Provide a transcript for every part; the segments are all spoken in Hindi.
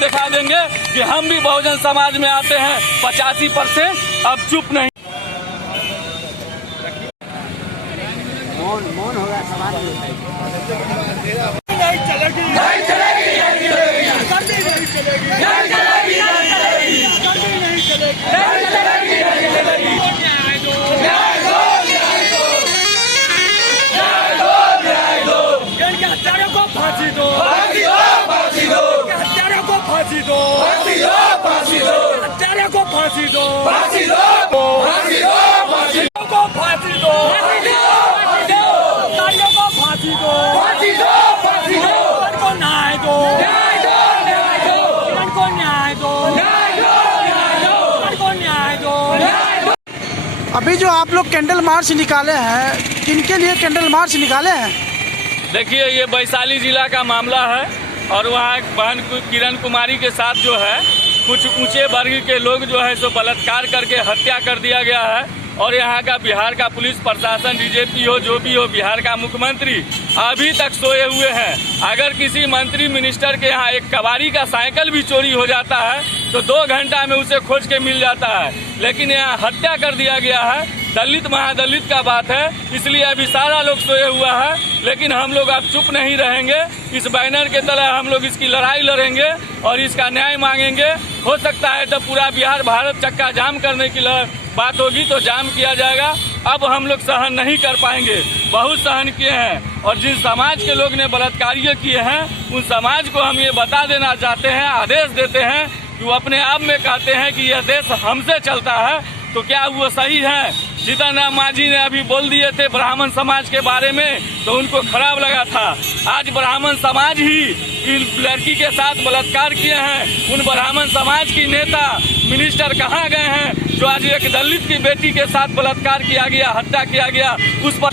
दिखा देंगे कि हम भी बहुजन समाज में आते हैं। 85% अब चुप नहीं। मौन हो गया समाज में। नहीं चलेगी, नहीं चलेगी, नहीं चलेगी, नहीं चलेगी, नहीं चलेगी, नहीं चलेगी, नहीं चलेगी, नहीं चलेगी। न्याय दो, न्याय दो, न्याय दो, न्याय दो, न्याय दो। इनके हत्यारों को फांसी दो, फांसी दो, फांसी दो। इनके हत्यारों को फांसी दो, फांसी दो, फांसी दो। हत्यारों को फांसी दो, फांसी दो, फांसी दो, फांसी को फांसी दो, फांसी दो, हत्यारों को फांसी दो, फांसी दो, फांसी दो। इनको न्याय दो, न्याय दो, न्याय दो। इनको न्याय दो, न्याय दो, न्याय दो। इनको न्याय दो, न्याय दो। अभी जो आप लोग कैंडल मार्च निकाले हैं, किनके लिए कैंडल मार्च निकाले हैं? देखिए, ये वैशाली जिला का मामला है और वहाँ बहन किरण कुमारी के साथ जो है कुछ ऊंचे वर्ग के लोग जो है सो बलात्कार करके हत्या कर दिया गया है। और यहाँ का बिहार का पुलिस प्रशासन, डीजीपी हो, जो भी हो, बिहार का मुख्यमंत्री अभी तक सोए हुए हैं। अगर किसी मंत्री मिनिस्टर के यहाँ एक कबाड़ी का साइकिल भी चोरी हो जाता है तो 2 घंटा में उसे खोज के मिल जाता है, लेकिन यहाँ हत्या कर दिया गया है। दलित महादलित का बात है, इसलिए अभी सारा लोग सोए हुआ है। लेकिन हम लोग अब चुप नहीं रहेंगे। इस बैनर के तले हम लोग इसकी लड़ाई लड़ेंगे और इसका न्याय मांगेंगे। हो सकता है तो पूरा बिहार भारत चक्का जाम करने की बात होगी तो जाम किया जाएगा। अब हम लोग सहन नहीं कर पाएंगे, बहुत सहन किए हैं। और जिन समाज के लोग ने बलात्कारियों किए हैं उन समाज को हम ये बता देना चाहते हैं, आदेश देते हैं कि वो अपने आप में कहते हैं कि यह देश हमसे चलता है, तो क्या वो सही है? जीतन राम मांझी ने अभी बोल दिए थे ब्राह्मण समाज के बारे में तो उनको खराब लगा था। आज ब्राह्मण समाज ही लड़की के साथ बलात्कार किए हैं। उन ब्राह्मण समाज की नेता मिनिस्टर कहाँ गए हैं जो आज एक दलित की बेटी के साथ बलात्कार किया गया, हत्या किया गया उस पर?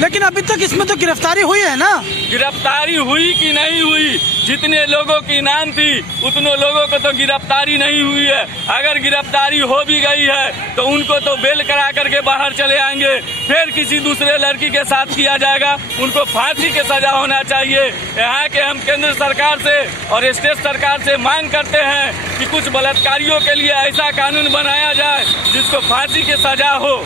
लेकिन अभी तक इसमें तो गिरफ्तारी हुई है ना? गिरफ्तारी हुई कि नहीं हुई? जितने लोगों की नाम थी उतने लोगों को तो गिरफ्तारी नहीं हुई है। अगर गिरफ्तारी हो भी गई है तो उनको तो बेल करा करके बाहर चले आएंगे, फिर किसी दूसरे लड़की के साथ किया जाएगा। उनको फांसी की सजा होना चाहिए। यहाँ के हम केंद्र सरकार से और स्टेट सरकार से मांग करते हैं कि कुछ बलात्कारियों के लिए ऐसा कानून बनाया जाए जिसको फांसी की सजा हो।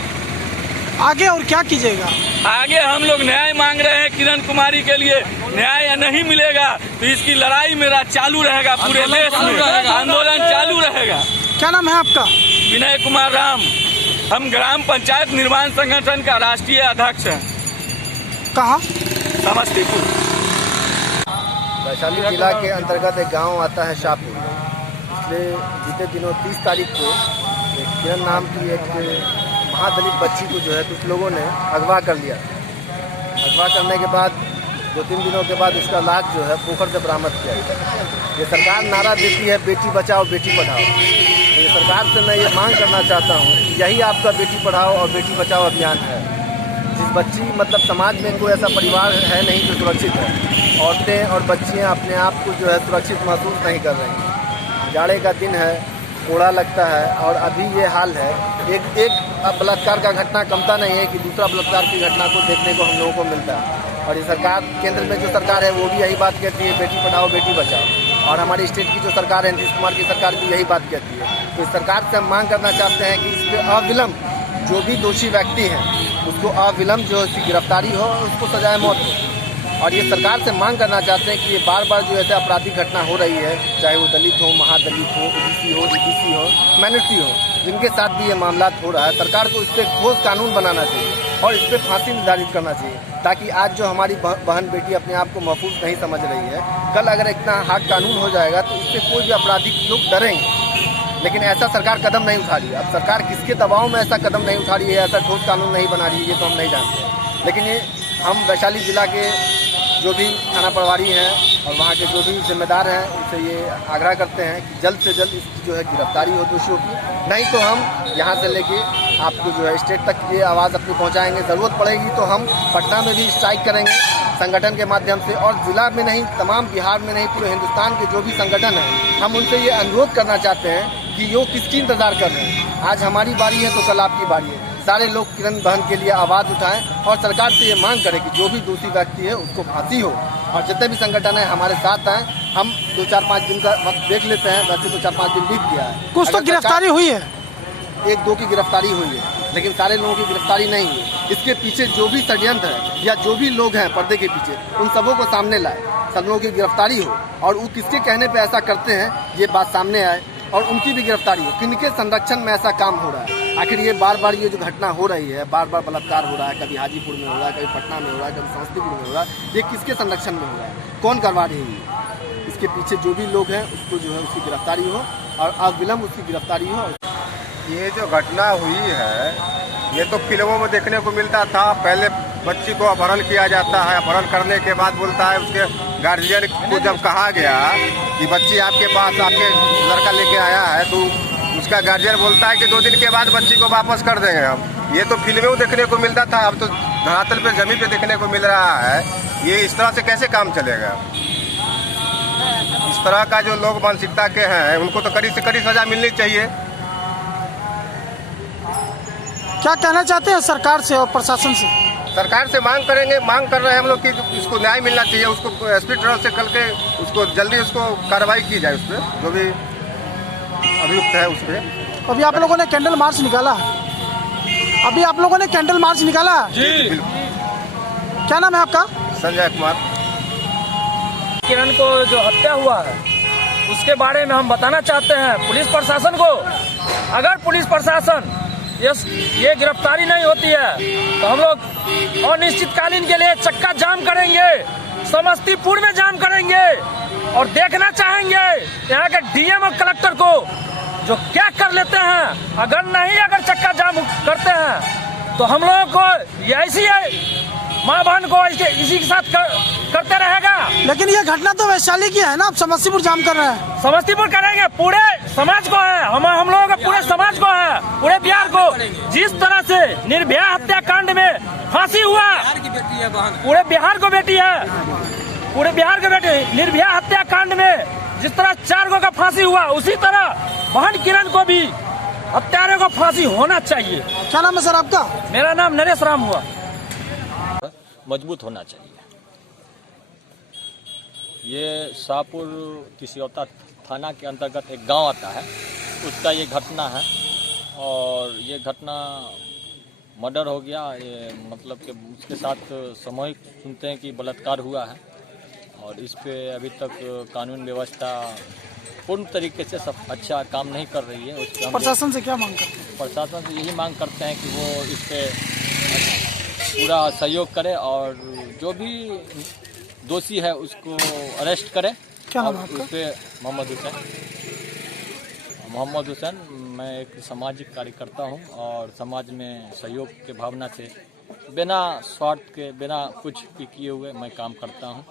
आगे और क्या कीजिएगा? आगे हम लोग न्याय मांग रहे हैं किरण कुमारी के लिए। न्याय नहीं मिलेगा तो इसकी लड़ाई मेरा चालू रहेगा, पूरे देश में आंदोलन चालू रहेगा। क्या नाम है आपका? विनय कुमार राम। हम ग्राम पंचायत निर्माण संगठन का राष्ट्रीय अध्यक्ष हैं। कहाँ? समस्तीपुर। वैशाली जिला के अंतर्गत एक गांव आता है शाहपुर। इसलिए बीते दिनों 30 तारीख को एक किरण नाम की एक महादलित बच्ची को जो है कुछ लोगों ने अगवा कर लिया। अगवा करने के बाद 2-3 दिनों के बाद उसका लाश जो है पोखर से बरामद किया। ये सरकार नारा देती है बेटी बचाओ बेटी पढ़ाओ। तो ये सरकार से मैं ये मांग करना चाहता हूँ कि यही आपका बेटी पढ़ाओ और बेटी बचाओ अभियान है। जिस बच्ची मतलब समाज में कोई ऐसा परिवार है नहीं जो सुरक्षित है। औरतें और बच्चियाँ अपने आप को जो है सुरक्षित महसूस नहीं कर रही। जाड़े का दिन है, कोड़ा लगता है और अभी ये हाल है। एक बलात्कार का घटना कमता नहीं है कि दूसरा बलात्कार की घटना को देखने को हम लोगों को मिलता है। और ये सरकार, केंद्र में जो सरकार है वो भी यही बात कहती है बेटी पढ़ाओ बेटी बचाओ। और हमारी स्टेट की जो सरकार है नीतीश कुमार की सरकार भी यही बात कहती है। तो इस सरकार से हम मांग करना चाहते हैं कि इस पर अविलंब जो भी दोषी व्यक्ति हैं उसको अविलंब जो उसकी गिरफ्तारी हो और उसको सजाए मौत हो। और ये सरकार से मांग करना चाहते हैं कि ये बार बार जो ऐसे आपराधिक घटना हो रही है, चाहे वो दलित हो, महादलित हो, ओबीसी हो, ईबीसी हो, माइनॉरिटी हो, जिनके साथ भी ये मामला हो रहा है, सरकार को इस पर ठोस कानून बनाना चाहिए और इस पर फांसी निर्धारित करना चाहिए। ताकि आज जो हमारी बहन बेटी अपने आप को महफूज नहीं समझ रही है, कल अगर इतना हार्ड कानून हो जाएगा तो इससे कोई भी आपराधिक लोग डरेंगे। लेकिन ऐसा सरकार कदम नहीं उठा रही है। अब सरकार किसके दबाव में ऐसा कदम नहीं उठा रही है, ऐसा ठोस कानून नहीं बना रही है, ये तो हम नहीं जानते। लेकिन ये हम वैशाली जिला के जो भी थाना प्रभारी हैं और वहाँ के जो भी जिम्मेदार हैं उनसे ये आग्रह करते हैं कि जल्द से जल्द इसकी जो है गिरफ्तारी हो दोषियों की। नहीं तो हम यहाँ से लेके आपको जो है स्टेट तक ये आवाज़ अपनी पहुँचाएंगे। ज़रूरत पड़ेगी तो हम पटना में भी स्ट्राइक करेंगे संगठन के माध्यम से। और ज़िला में नहीं, तमाम बिहार में नहीं, पूरे हिंदुस्तान के जो भी संगठन हैं, हम उनसे ये अनुरोध करना चाहते हैं कि वो किसकी इंतज़ार कर रहे हैं। आज हमारी बारी है तो कल आपकी बारी है। सारे लोग किरण बहन के लिए आवाज़ उठाएं और सरकार से ये मांग करें कि जो भी दोषी व्यक्ति है उसको फांसी हो। और जितने भी संगठन हैं हमारे साथ आएँ, हम 2-4-5 दिन का वक्त देख लेते हैं, वैसे तो 4-5 दिन बीत गया है। कुछ तो अगर गिरफ्तारी हुई है। 1-2 की गिरफ्तारी हुई है, लेकिन सारे लोगों की गिरफ्तारी नहीं हुई। इसके पीछे जो भी षड्यंत्र है या जो भी लोग हैं पर्दे के पीछे, उन सबों को सामने लाए, सब लोगों की गिरफ्तारी हो और वो किसके कहने पे ऐसा करते हैं ये बात सामने आए और उनकी भी गिरफ्तारी हो। किनके संरक्षण में ऐसा काम हो रहा है? आखिर ये बार बार ये जो घटना हो रही है, बार बार बलात्कार हो रहा है, कभी हाजीपुर में हो रहा है, कभी पटना में हो रहा है, कभी समस्तीपुर में हो रहा है, ये किसके संरक्षण में हो रहा है? कौन करवा रही है? इसके पीछे जो भी लोग हैं उसको जो है उसकी गिरफ्तारी हो और अविलंब उसकी गिरफ्तारी हो। ये जो घटना हुई है ये तो फिल्मों में देखने को मिलता था। पहले बच्ची को अपहरण किया जाता है, अपहरण करने के बाद बोलता है उसके गार्जियन को जब कहा गया कि बच्ची आपके पास आपके लड़का लेके आया है, तो उसका गार्जियन बोलता है कि 2 दिन के बाद बच्ची को वापस कर देंगे हम। ये तो फिल्मों में देखने को मिलता था, अब तो धरातल पे जमीन पे देखने को मिल रहा है। ये इस तरह से कैसे काम चलेगा? इस तरह का जो लोग मानसिकता के हैं उनको तो कड़ी से कड़ी सजा मिलनी चाहिए। क्या कहना चाहते हैं सरकार से और प्रशासन से? सरकार से मांग करेंगे, मांग कर रहे हैं हम लोग कि इसको न्याय मिलना चाहिए, उसको एसपी ट्रस्ट से कल के उसको जल्दी उसको कार्रवाई की जाए, उस पर जो भी अभियुक्त है उस पर। अभी आप लोगों ने कैंडल मार्च निकाला है, अभी आप लोगों ने कैंडल मार्च निकाला है। जी बिल्कुल। क्या नाम है आपका? संजय कुमार। किरण को जो हत्या हुआ है उसके बारे में हम बताना चाहते हैं पुलिस प्रशासन को। अगर पुलिस प्रशासन ये गिरफ्तारी नहीं होती है तो हम लोग अनिश्चितकालीन के लिए चक्का जाम करेंगे, समस्तीपुर में जाम करेंगे और देखना चाहेंगे यहाँ के डीएम और कलेक्टर को जो क्या कर लेते हैं। अगर चक्का जाम करते हैं तो हम लोगों को ऐसी है माँ बहन को इसी के साथ करते रहेगा। लेकिन ये घटना तो वैशाली की है ना, आप समस्तीपुर जाम कर रहे हैं। समस्तीपुर करेंगे, पूरे समाज को है, हम लोगों का पूरे समाज को है, पूरे बिहार को। जिस तरह से निर्भया हत्याकांड में फांसी हुआ, पूरे बिहार को बेटी है, पूरे बिहार को बेटी। निर्भया हत्याकांड में जिस तरह 4 लोगों का फांसी हुआ, उसी तरह बहन किरण को भी हत्यारे को फांसी होना चाहिए। क्या नाम है सर आपका? मेरा नाम नरेश राम हुआ। मजबूत होना चाहिए। ये शाहपुर तिसियौता थाना के अंतर्गत एक गांव आता है, उसका ये घटना है और ये घटना मर्डर हो गया। ये मतलब कि उसके साथ सामूहिक सुनते हैं कि बलात्कार हुआ है और इस पे अभी तक कानून व्यवस्था पूर्ण तरीके से सब अच्छा काम नहीं कर रही है। उस प्रशासन से क्या मांग करते हैं? प्रशासन से यही मांग करते हैं कि वो इस पे पूरा सहयोग करे और जो भी दोषी है उसको अरेस्ट करे। क्या नाम है आपका? उस पे मोहम्मद हुसैन। मैं एक सामाजिक कार्यकर्ता हूं और समाज में सहयोग के भावना से बिना स्वार्थ के, बिना कुछ भी किए हुए मैं काम करता हूं।